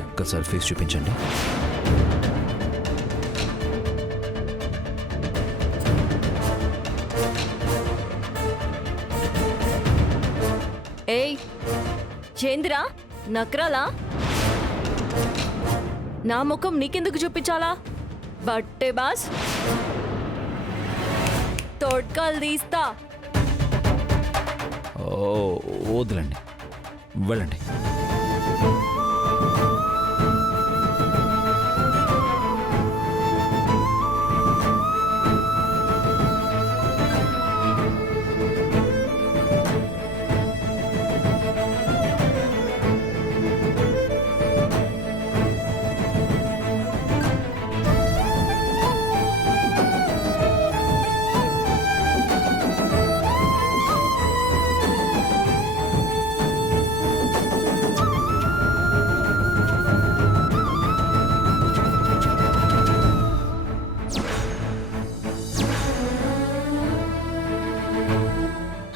ఒక్కసారి ఫేస్ చూపించండి. ఏయ్ చేంద్రా, నక్రాలా? నా ముఖం నీకెందుకు చూపించాలా? బట్టే బాస్, తోడ్కాలు తీస్తా. వద్దులండి, వెళ్ళండి.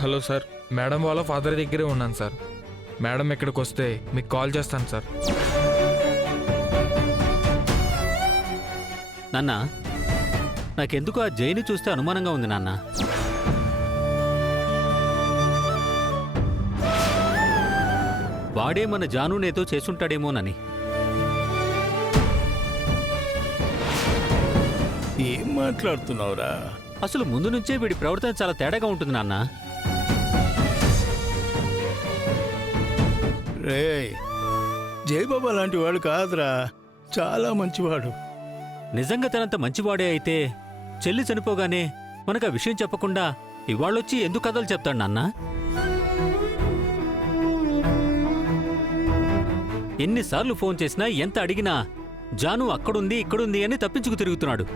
హలో సార్, మేడం వాళ్ళ ఫాదర్ దగ్గరే ఉన్నాను సార్. మేడం ఇక్కడికి వస్తే మీకు కాల్ చేస్తాను సార్. నాన్న, నాకెందుకు ఆ జైని చూస్తే అనుమానంగా ఉంది నాన్న. వాడే మన జానునేతో చేసుంటాడేమోనని. ఏం మాట్లాడుతున్నావురా? అసలు ముందు నుంచే వీడి ప్రవర్తన చాలా తేడాగా ఉంటుంది నాన్న. రే, జయబాబా లాంటి వాడు కాదురా, చాలా మంచివాడు. నిజంగా తనంత మంచివాడే అయితే చెల్లి చనిపోగానే మనకు ఆ విషయం చెప్పకుండా ఇవాళొచ్చి ఎందుకు కథలు చెప్తాడు నాన్న? ఎన్నిసార్లు ఫోన్ చేసినా ఎంత అడిగినా జాను అక్కడుంది ఇక్కడుంది అని తప్పించుకు తిరుగుతున్నాడు.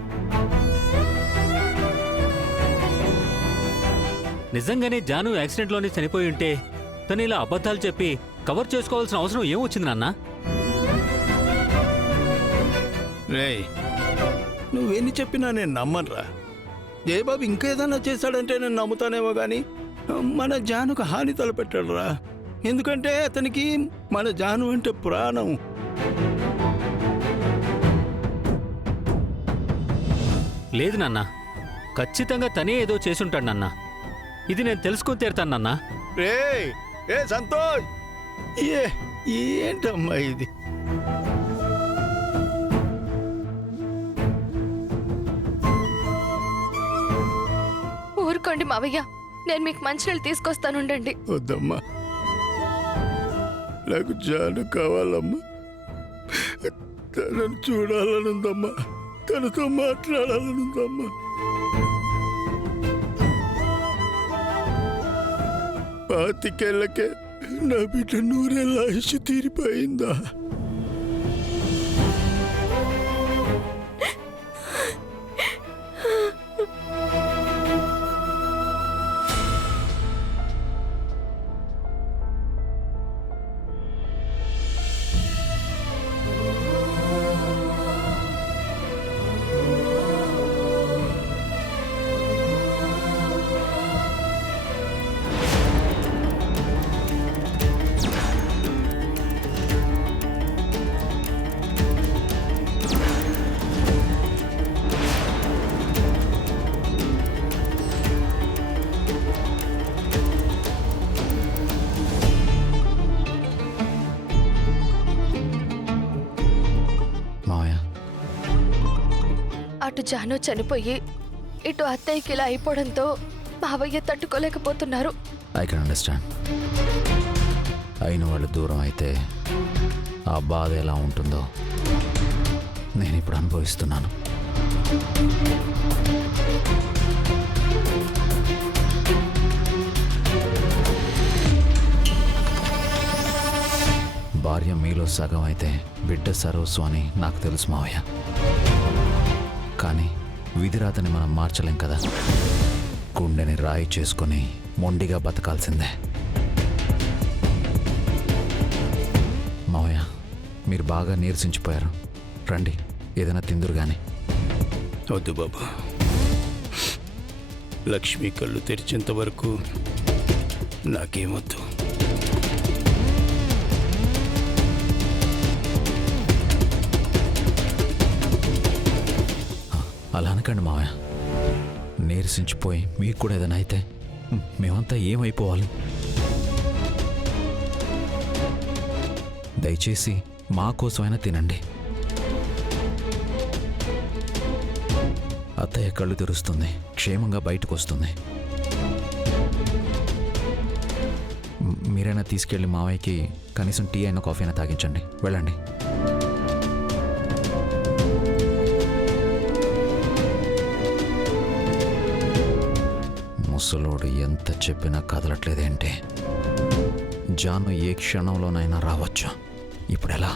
నిజంగానే జాను యాక్సిడెంట్లోనే చనిపోయి ఉంటే తను ఇలా అబద్ధాలు చెప్పి కవర్ చేసుకోవాల్సిన అవసరం ఏమొచ్చింది నాన్న? రే, నువ్వెన్ని చెప్పినా నేను నమ్మనురా. జయబాబు ఇంకా ఏదైనా చేశాడంటే నేను నమ్ముతానేమో గాని మన జానుకు హాని తలపెట్టాడురా. ఎందుకంటే అతనికి మన జాను అంటే ప్రాణం. లేదు నాన్న, ఖచ్చితంగా తనే ఏదో చేసుంటాడు నాన్న. ఇది నేను తెలుసుకొని తీరుతాను నాన్న. రే ఏ సంతోష్, ఏంటమ్మా ఇది? ఊరుకోండి మావయ్య, నేను మీకు మంచినీళ్ళు తీసుకొస్తానుండండి. వద్దమ్మా, నాకు జాను కావాలమ్మా. తనను చూడాలనుందమ్మా, తనతో మాట్లాడాలనుందమ్మా. పాతికేళ్ళకే నా బిడ్డ నూరేళ్ళ ఆయుష్ తీరిపోయిందా? అటు జాను చనిపోయి ఇటు అత్తయ్యకి ఇలా అయిపోవడంతో మావయ్య తట్టుకోలేకపోతున్నారు. I can understand. అయిన వాళ్ళు దూరం అయితే ఆ బాధ ఎలా ఉంటుందో నేను ఇప్పుడు అనుభవిస్తున్నాను. భార్య మీలో సగం అయితే బిడ్డ సర్వస్వం అని నాకు తెలుసు మావయ్య. కానీ విధిరాతని మనం మార్చలేం కదా. గుండెని రాయి చేసుకొని మొండిగా బతకాల్సిందే. మావయ్య, మీరు బాగా నీరసించిపోయారు. రండి, ఏదైనా తిందురు గాని. వద్దు బాబా, లక్ష్మి కళ్ళు తెరిచేంత వరకు నాకేమొద్దు. అలా అనకండి మావయ్య. నీరసించిపోయి మీకు కూడా ఏదైనా అయితే మేమంతా ఏమైపోవాలి? దయచేసి మా కోసమైనా తినండి. అత్తయ్య కళ్ళు తెరుస్తుంది, క్షేమంగా బయటకు వస్తుంది. మీరైనా తీసుకెళ్ళి మావయ్యకి కనీసం టీ అయినా కాఫీ అయినా తాగించండి. వెళ్ళండి. ముసలోడు ఎంత చెప్పినా కదలట్లేదేంటి? జాను ఏ క్షణంలోనైనా రావచ్చు. ఇప్పుడు ఎలా?